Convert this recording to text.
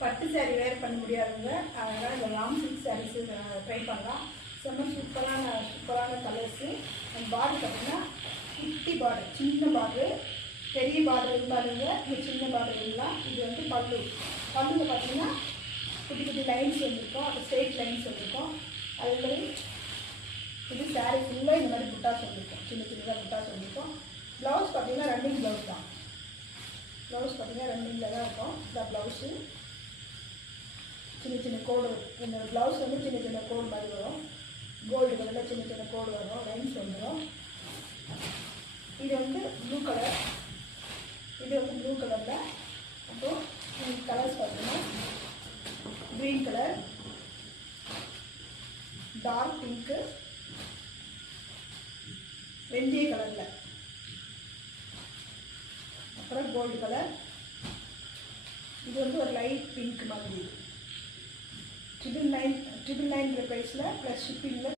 பட்டு சாரீ வேர் பண்ண முடியாதவங்க அதனால் இந்த லாங் சில்க் சாரீஸு ட்ரை பண்ணலாம். செம்ம சூப்பரான கலர்ஸு. அந்த பார்டர் பார்த்திங்கன்னா குட்டி பார்டர், சின்ன பார்டரு. பெரிய பார்டர் இருந்தாலுங்க இந்த சின்ன பார்டர் இருந்தால் இது வந்து பல்லுவில் பார்த்திங்கன்னா குட்டி குட்டி லைன்ஸ் வந்துருக்கும், அது ஸ்ட்ரெயிட் லைன்ஸ் வந்துருக்கும். அதுமாதிரி இது சாரீ ஃபுல்லாக இந்த மாதிரி புட்டாஸ் வந்துருக்கும், சின்னதாக புட்டாஸ் வந்துருக்கும். ப்ளவுஸ் பார்த்திங்கன்னா ரன்னிங் ப்ளவுஸ் தான். ப்ளவுஸ் பார்த்திங்கன்னா ரன்னிங்கில் தான் இருக்கும். இந்த ப்ளவுஸு சின்ன கோடு, இந்த ப்ளவுஸ் வந்து சின்ன கோடு மாதிரி வரும். கோல்டு கலரில் சின்ன கோடு வரும், லைன்ஸ் வந்துடும். இது வந்து ப்ளூ கலர், இது வந்து ப்ளூ கலரில். அப்போது கலர்ஸ் பார்த்தீங்கன்னா க்ரீன் கலர், டார்க் பிங்க்கு, வெந்தய கலரில், அப்புறம் கோல்டு கலர். இது வந்து ஒரு லைட் பிங்க் மாதிரி. 999 ப்ரைஸில் ப்ளஸ் ஷிப்பிங்கில்